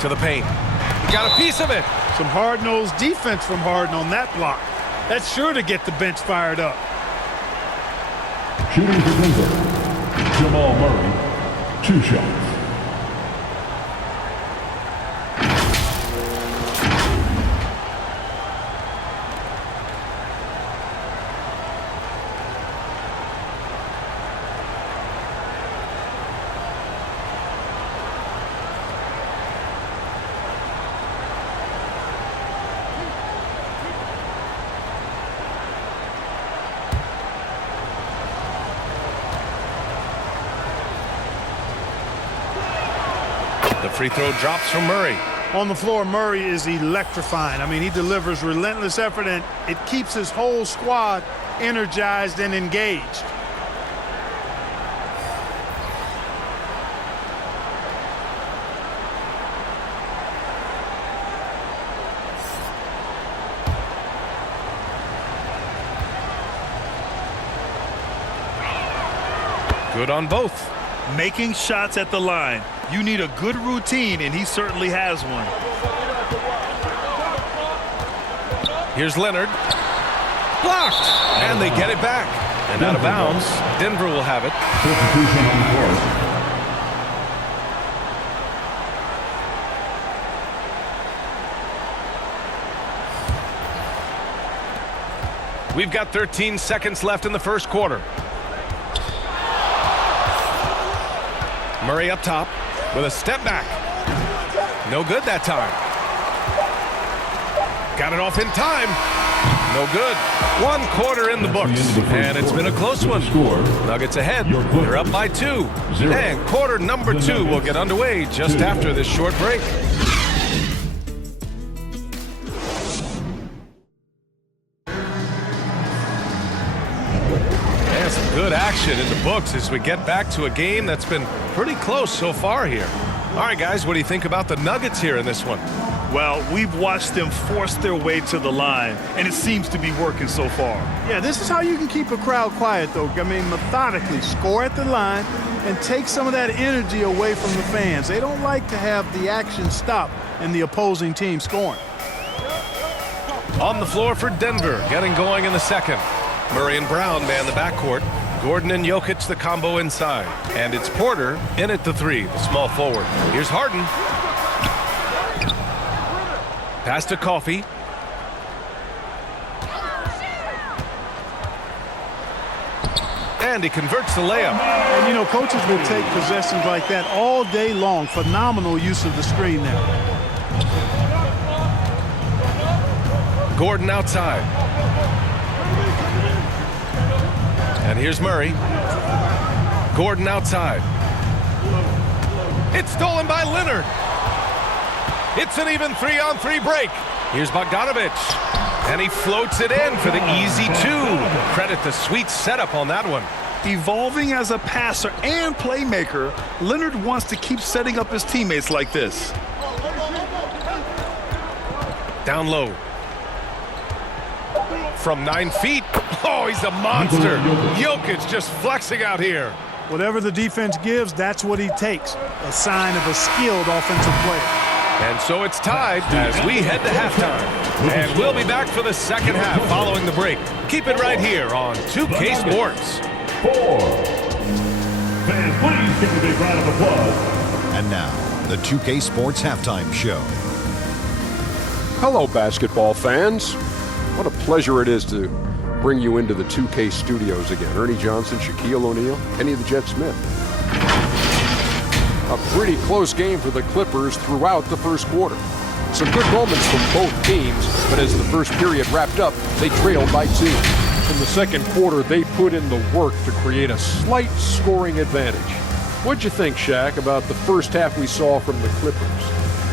to the paint. He got a piece of it. Some hard-nosed defense from Harden on that block. That's sure to get the bench fired up. Shooting for Denver, Jamal Murray, 2 shots. The free throw drops from Murray. On the floor, Murray is electrifying. I mean, he delivers relentless effort, and it keeps his whole squad energized and engaged. Good on both. Making shots at the line. You need a good routine, and he certainly has one. Here's Leonard. Blocked. And they get it back. And out of bounds. Denver will have it. Substitution on the court. We've got 13 seconds left in the first quarter. Murray up top with a step back. No good that time. Got it off in time. No good. 1 quarter in the books. And it's been a close one. Nuggets ahead. They're up by 2. And quarter number 2 will get underway just after this short break. And some good action in the books as we get back to a game that's been pretty close so far here. All right, guys, what do you think about the Nuggets here in this one? Well, we've watched them force their way to the line, and it seems to be working so far. Yeah, this is how you can keep a crowd quiet, though. I mean, methodically score at the line and take some of that energy away from the fans. They don't like to have the action stop and the opposing team scoring. On the floor for Denver, getting going in the second. Murray and Brown man the backcourt. Gordon and Jokic the combo inside. And it's Porter in at the 3, the small forward. Here's Harden. Pass to Coffee. And he converts the layup. And, you know, coaches will take possessions like that all day long. Phenomenal use of the screen there. Gordon outside. And here's Murray. Gordon outside. It's stolen by Leonard. It's an even 3-on-3 break. Here's Bogdanovic. And he floats it in for the easy 2. Credit the sweet setup on that one. Evolving as a passer and playmaker, Leonard wants to keep setting up his teammates like this. Down low. From 9 feet. Oh, he's a monster. Jokic just flexing out here. Whatever the defense gives, that's what he takes. A sign of a skilled offensive player. And so it's tied as we head to halftime. And we'll be back for the second half following the break. Keep it right here on 2K Sports. 4. Fans, please give a big round of applause. And now, the 2K Sports Halftime Show. Hello, basketball fans. What a pleasure it is to bring you into the 2K studios again. Ernie Johnson, Shaquille O'Neal, Kenny the Jet Smith. A pretty close game for the Clippers throughout the first quarter. Some good moments from both teams, but as the first period wrapped up, they trailed by 2. In the second quarter, they put in the work to create a slight scoring advantage. What'd you think, Shaq, about the first half we saw from the Clippers?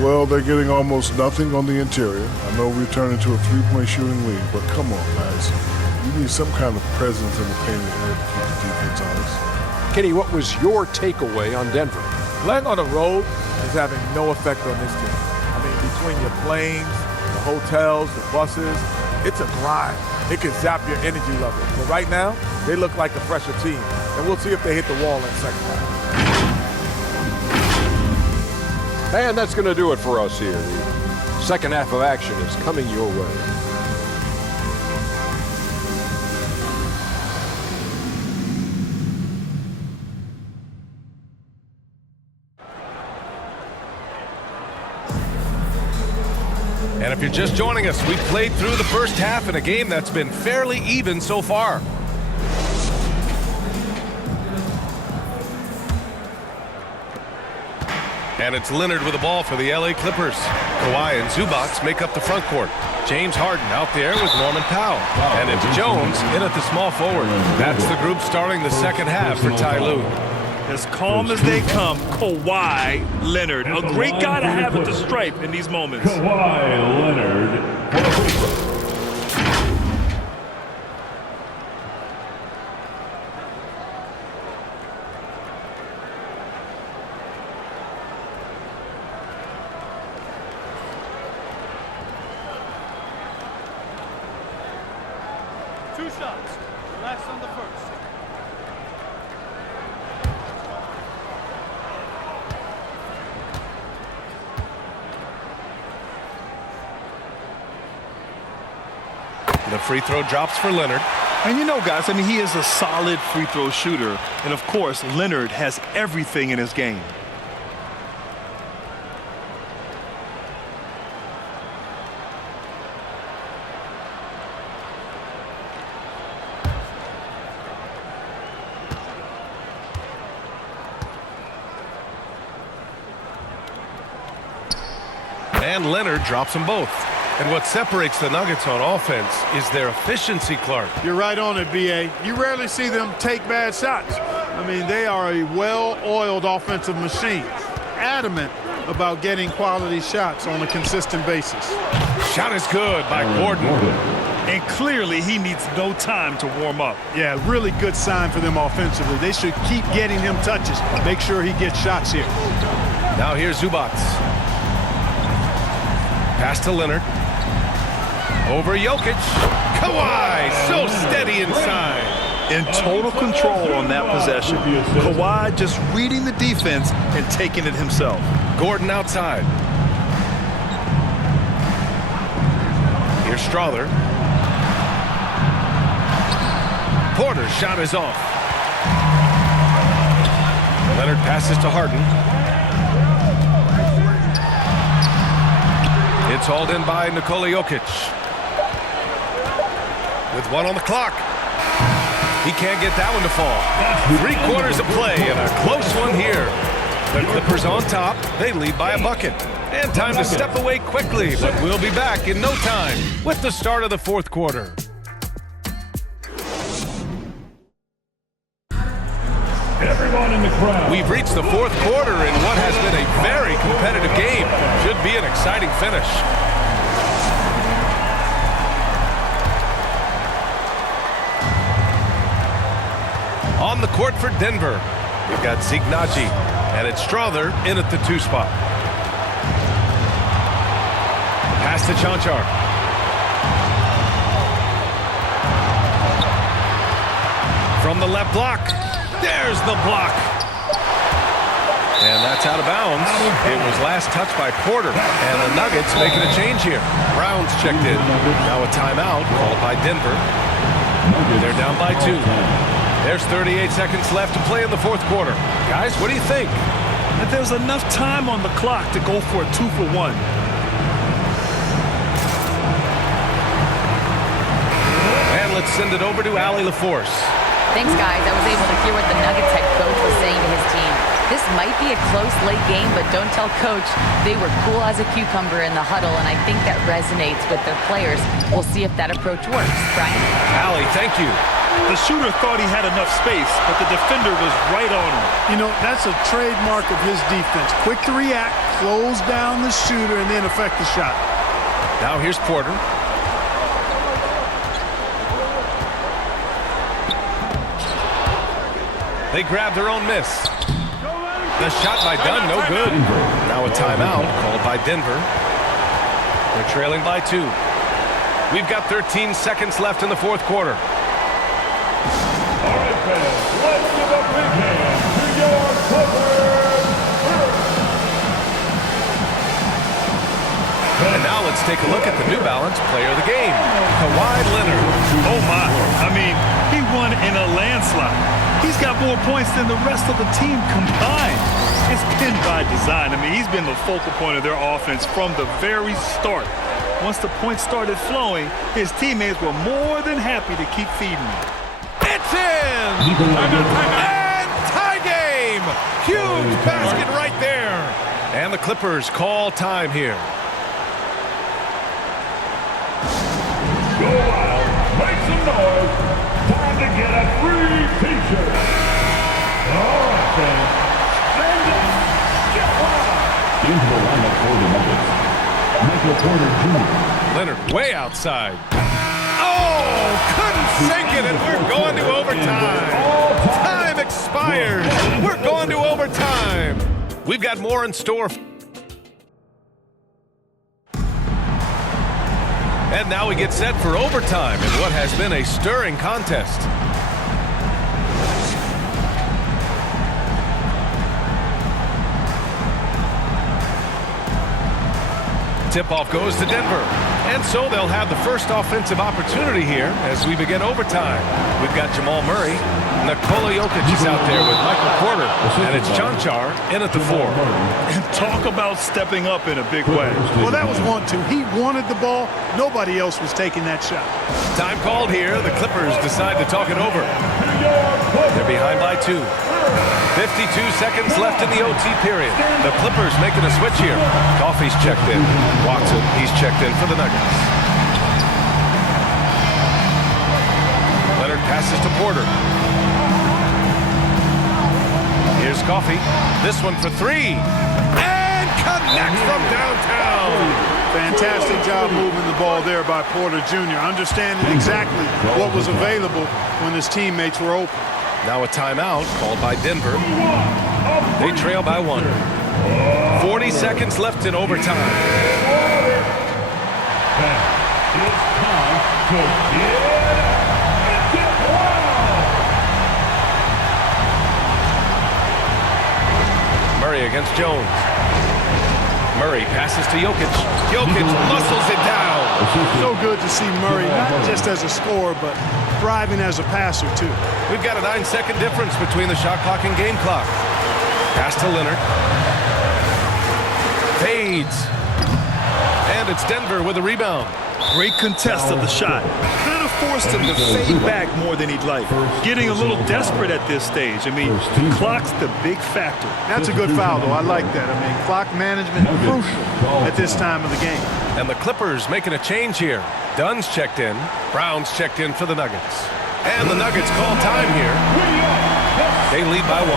Well, they're getting almost nothing on the interior. I know we've turned into a 3-point shooting league, but come on, guys. You need some kind of presence in the paint area to keep the defense honest. Kenny, what was your takeaway on Denver? Playing on the road is having no effect on this team. I mean, between your planes, the hotels, the buses, it's a grind. It can zap your energy level. But right now, they look like a fresher team. And we'll see if they hit the wall in the second half. And that's going to do it for us here. The second half of action is coming your way. And if you're just joining us, we've played through the first half in a game that's been fairly even so far. And it's Leonard with the ball for the LA Clippers. Kawhi and Zubac make up the front court. James Harden out there with Norman Powell. And it's Jones in at the small forward. That's the group starting the second half for Ty Lue. As calm as they come, Kawhi Leonard. A great guy to have at the stripe in these moments. Kawhi Leonard. Two shots. Last on the first. The free throw drops for Leonard. And you know, guys, I mean, he is a solid free throw shooter. And, of course, Leonard has everything in his game. And Leonard drops them both. And what separates the Nuggets on offense is their efficiency, Clark. You're right on it, B.A. You rarely see them take bad shots. I mean, they are a well-oiled offensive machine. Adamant about getting quality shots on a consistent basis. Shot is good by Gordon. And clearly he needs no time to warm up. Yeah, really good sign for them offensively. They should keep getting him touches. Make sure he gets shots here. Now here's Zubac. Pass to Leonard. Over Jokic. Kawhi, so steady inside. In total control on that possession. Kawhi just reading the defense and taking it himself. Gordon outside. Here's Strother. Porter's shot is off. Leonard passes to Harden. It's hauled in by Nikola Jokic. With one on the clock. He can't get that one to fall. 3/4 of play and a close one here. The Clippers on top. They lead by a bucket. And time to step away quickly, but we'll be back in no time with the start of the fourth quarter. Everyone in the crowd. We've reached the fourth quarter in what has been a very competitive game. Should be an exciting finish. On the court for Denver, we've got Zeke Naji, and it's Strother in at the 2 spot. Pass to Chanchar. From the left block. There's the block. And that's out of bounds. It was last touched by Porter. And the Nuggets making a change here. Brown's checked in. Now a timeout called by Denver. They're down by 2. There's 38 seconds left to play in the fourth quarter. Guys, what do you think? And there's enough time on the clock to go for a 2-for-1. And let's send it over to Allie LaForce. Thanks, guys. I was able to hear what the Nuggets head coach was saying to his team. This might be a close late game, but don't tell coach. They were cool as a cucumber in the huddle, and I think that resonates with their players. We'll see if that approach works. Brian? Allie, thank you. The shooter thought he had enough space, but the defender was right on him. You know, that's a trademark of his defense. Quick to react, close down the shooter, and then affect the shot. Now here's Porter. They grab their own miss. The shot by Dunn, no good. Now a timeout called by Denver. They're trailing by 2. We've got 13 seconds left in the fourth quarter. All right, fans, let's give a big hand to your Clippers. And now let's take a look at the New Balance Player of the Game, Kawhi Leonard. Oh, my. I mean, he won in a landslide. He's got more points than the rest of the team combined. It's been by design. I mean, he's been the focal point of their offense from the very start. Once the points started flowing, his teammates were more than happy to keep feeding him. It's in! And tie game! Huge basket right there! And the Clippers call time here. Go out, make some noise. Time to get a free t-shirt. All right, fans. Stand up. Get wild. Into the lineup for the Nuggets. Michael Porter Jr. Leonard way outside. Oh, couldn't sink it, and we're going to overtime. Time expires. We're going to overtime. We've got more in store. And now we get set for overtime in what has been a stirring contest. Tip-off goes to Denver. And so they'll have the first offensive opportunity here as we begin overtime. We've got Jamal Murray. Nikola Jokic is out there with Michael Porter. And it's Chanchar in at the 4. And talk about stepping up in a big way. Well, that was 1-2. He wanted the ball. Nobody else was taking that shot. Time called here. The Clippers decide to talk it over. They're behind by 2. 52 seconds left in the OT period. The Clippers making a switch here. Coffey's checked in. Watson, he's checked in for the Nuggets. Leonard passes to Porter. Here's Coffey. This one for 3. And connects from downtown. Fantastic job moving the ball there by Porter Jr., understanding exactly what was available when his teammates were open. Now a timeout called by Denver. They trail by 1. 40 seconds left in overtime. It's time to get wild. Murray against Jones. Murray passes to Jokic. Jokic muscles it down. So good to see Murray, not just as a scorer, but thriving as a passer, too. We've got a 9-second difference between the shot clock and game clock. Pass to Leonard. Fades. And it's Denver with a rebound. Great contest of the shot. Kind of forced him to fade back more than he'd like. Getting a little desperate at this stage. I mean, clock's the big factor. That's a good foul, though. I like that. I mean, clock management crucial at this time of the game. And the Clippers making a change here. Dunn's checked in. Brown's checked in for the Nuggets. And the Nuggets call time here. They lead by 1.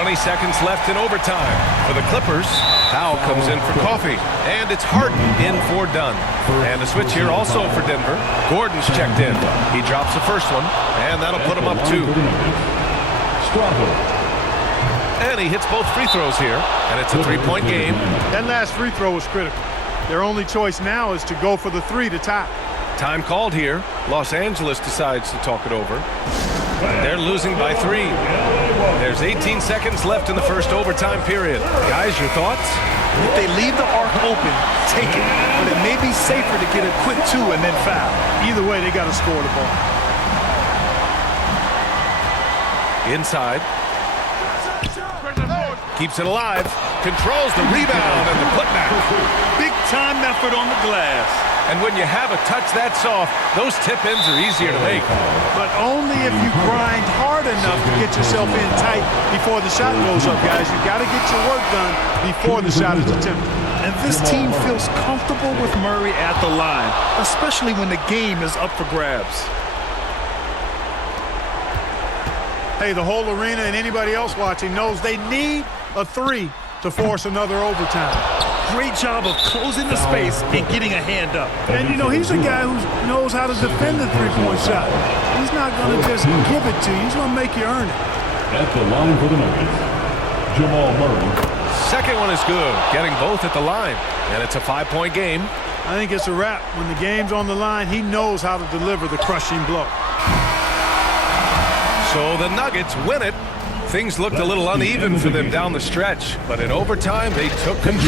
20 seconds left in overtime. For the Clippers, foul comes in for Coffey. And it's Harden in for Dunn. And a switch here also for Denver. Gordon's checked in. He drops the first one, and that'll put him up 2. And he hits both free throws here, and it's a 3-point game. That last free throw was critical. Their only choice now is to go for the 3 to tie. Time called here. Los Angeles decides to talk it over. They're losing by 3. There's 18 seconds left in the first overtime period. Guys, your thoughts? If they leave the arc open, take it. But it may be safer to get a quick 2 and then foul. Either way, they got to score the ball. Inside. Keeps it alive. Controls the rebound and the putback. Big time effort on the glass. And when you have a touch that soft, those tip-ins are easier to make. But only if you grind hard enough to get yourself in tight before the shot goes up, guys. You got to get your work done before the shot is attempted. And this team feels comfortable with Murray at the line, especially when the game is up for grabs. Hey, the whole arena and anybody else watching knows they need a 3 to force another overtime. Great job of closing the space and getting a hand up. And, you know, he's a guy who knows how to defend the three-point shot. He's not going to just give it to you. He's going to make you earn it. At the line for the Nuggets, Jamal Murray. Second one is good, getting both at the line. And it's a 5-point game. I think it's a wrap. When the game's on the line, he knows how to deliver the crushing blow. So the Nuggets win it. Things looked a little uneven for them down the stretch, but in overtime, they took control.